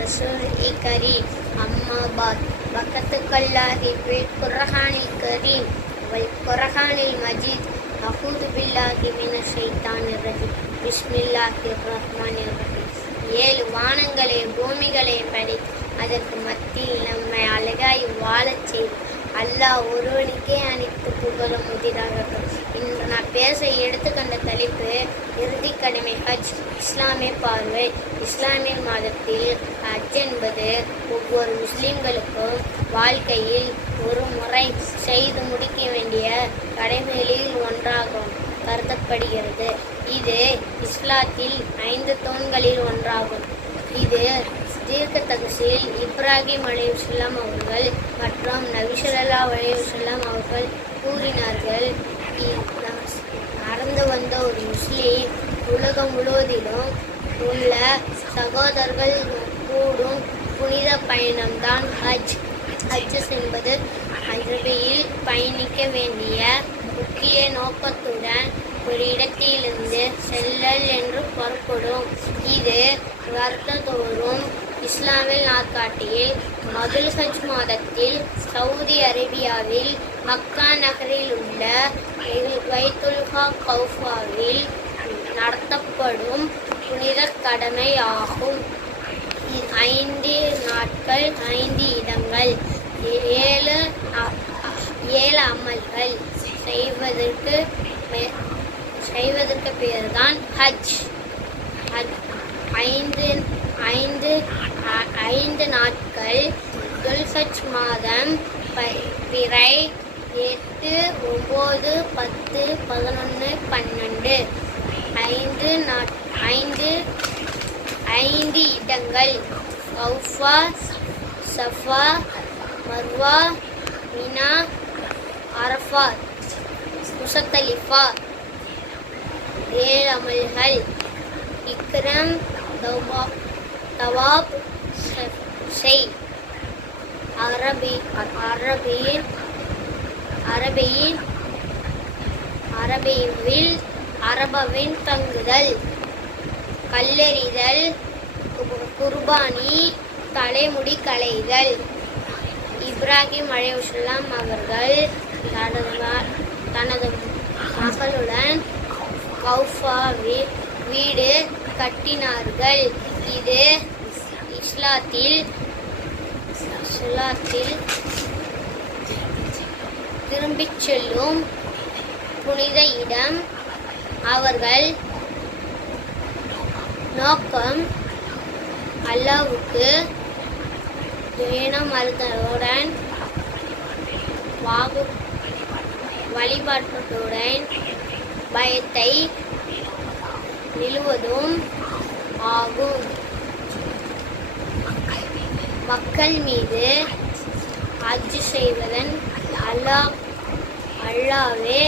அலா ரசூல் கரீம். அம்மா பாத். வக்கத்துக்கல்லாஹி பில் குர்ஹானில் கரீம். வல் குர்ஹானில் மஜீத். அஹூது பில்லாஹி மின ஷைத்தானிர் ரஜீம். பிஸ்மில்லாஹிர் ரஹ்மானிர் ரஹீம். ஏழு வானங்களை பூமிகளை படி. அதற்கு மத்தியில் நம்மை அழகாய் வாழச் செய்து அல்லாஹ் ஒருவனுக்கே அனைத்து புகழும் முதிராகட்டும். இன்று நான் பேச எடுத்துக்கொண்ட தலைப்பு இறுதி கடமை ஹஜ் இஸ்லாமிய பார்வை. இஸ்லாமிய மாதத்தில் ஹஜ் என்பது ஒவ்வொரு முஸ்லிம்களுக்கும் வாழ்க்கையில் ஒரு முறை செய்து முடிக்க வேண்டிய கடமைகளில் ஒன்றாகும் கருதப்படுகிறது. இது இஸ்லாத்தில் ஐந்து தூண்களில் ஒன்றாகும். இது தீர்க்க தகசில் இப்ராஹிம் அலையுஸ்லாம் அவர்கள் மற்றும் நபிசல்லா அவர்கள் கூறினார்கள். நடந்து வந்த ஒரு முஸ்லீம் உலகம் முழுவதிலும் உள்ள சகோதரர்கள் கூடும் புனித பயணம்தான் ஹஜ். ஹஜ் என்பது அரபியில் பயணிக்க வேண்டிய முக்கிய நோக்கத்துடன் ஒரு இடத்திலிருந்து செல்லல் என்று பொருட்படும் இது வருடந்தோறும் இஸ்லாமிய நாட்காட்டியில் மதுல் ஹஜ் மாதத்தில் சவுதி அரேபியாவில் மக்கா நகரில் உள்ள வைத்துல்ஹா கௌஃபாவில் நடத்தப்படும் புனித கடமை ஆகும். ஐந்து நாட்கள் ஐந்து இடங்கள் ஏழு அ- ஏழு அமல்கள் செய்வதற்கு செய்வதற்கு பேர்தான் ஹஜ் ஹஜ். ஐந்து ஐந்து ஐந்து நாட்கள் துல்சச் மாதம் பிறை எட்டு ஒம்பது பத்து பதினொன்று பன்னெண்டு. ஐந்து நாட் ஐந்து ஐந்து இடங்கள். Kaaba Safa Marwa Mina Arafah Muzdalifah ஏழு அமல்கள். இக்ரம் தௌபா தவாப் செய். அரபி அரபியின் அரபியின் அரபியில் அரபவின் தங்குதல். கல்லெறிதல். கு- குர்பானி தலைமுடி களைதல். இப்ராஹிம் அலையுஸ்லாம் அவர்கள் தனது தனது மகளுடன் கௌஃபாவில் வீடு கட்டினார்கள். இது இஸ்லாத்தில் இஸ்லாத்தில் திரும்பிச் செல்லும் புனித இடம். அவர்கள் நோக்கம் அல்லாவுக்கு மறுத்தவுடன் வாகு வழிபாட்டுடன் பயத்தை நிலுவதும் ஆகும். மக்கள் மீது ஹஜ் செய்வதன் அல்லாஹ் அல்லாவே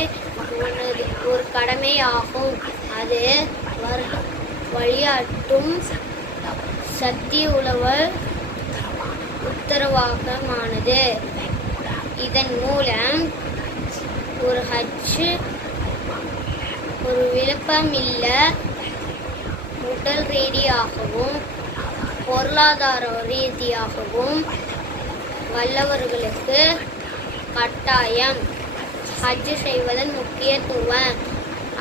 ஒரு கடமை ஆகும் அது வழியாட்டும் சக்தி உழவர் உத்தரவாகமானது இதன் மூலம் ஒரு ஹஜ் ஒரு விருப்பமில்லை உடல் ரீதியாகவும் பொருளாதார ரீதியாகவும் வல்லவர்களுக்கு கட்டாயம். ஹஜ் செய்வதன் முக்கியத்துவம்.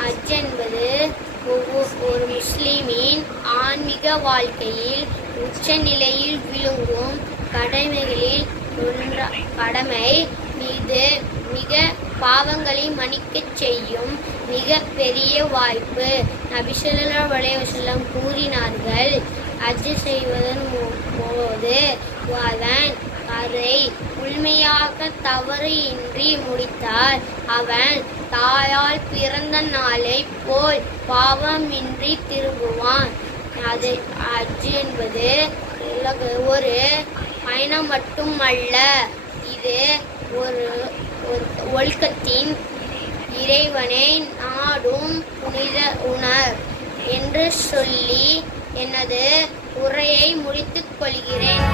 ஹஜ் என்பது ஒரு முஸ்லீமின் ஆன்மீக வாழ்க்கையில் உச்சநிலையில் விழுங்கும் கடமைகளில் ஒன்ற கடமை. மீது மிக பாவங்களை மன்னிக்கச் செய்யும் மிக பெரிய வாய்ப்பு. நபிசல்லா வலைவசல்லம் கூறினார்கள் ஹஜ் செய்வதன் போது அவன் அதை உண்மையாக தவறு இன்றி முடித்தால் அவன் தாயால் பிறந்த நாளை போல் பாவமின்றி திரும்புவான். அது ஹஜ் என்பது ஒரு பயணம் மட்டுமல்ல. இது ஒரு ஒரு ஒழுக்கத்தின் இறைவனை நாடும் புனித உணர் என்று சொல்லி எனது உரையை முடித்துக் கொள்கிறேன்.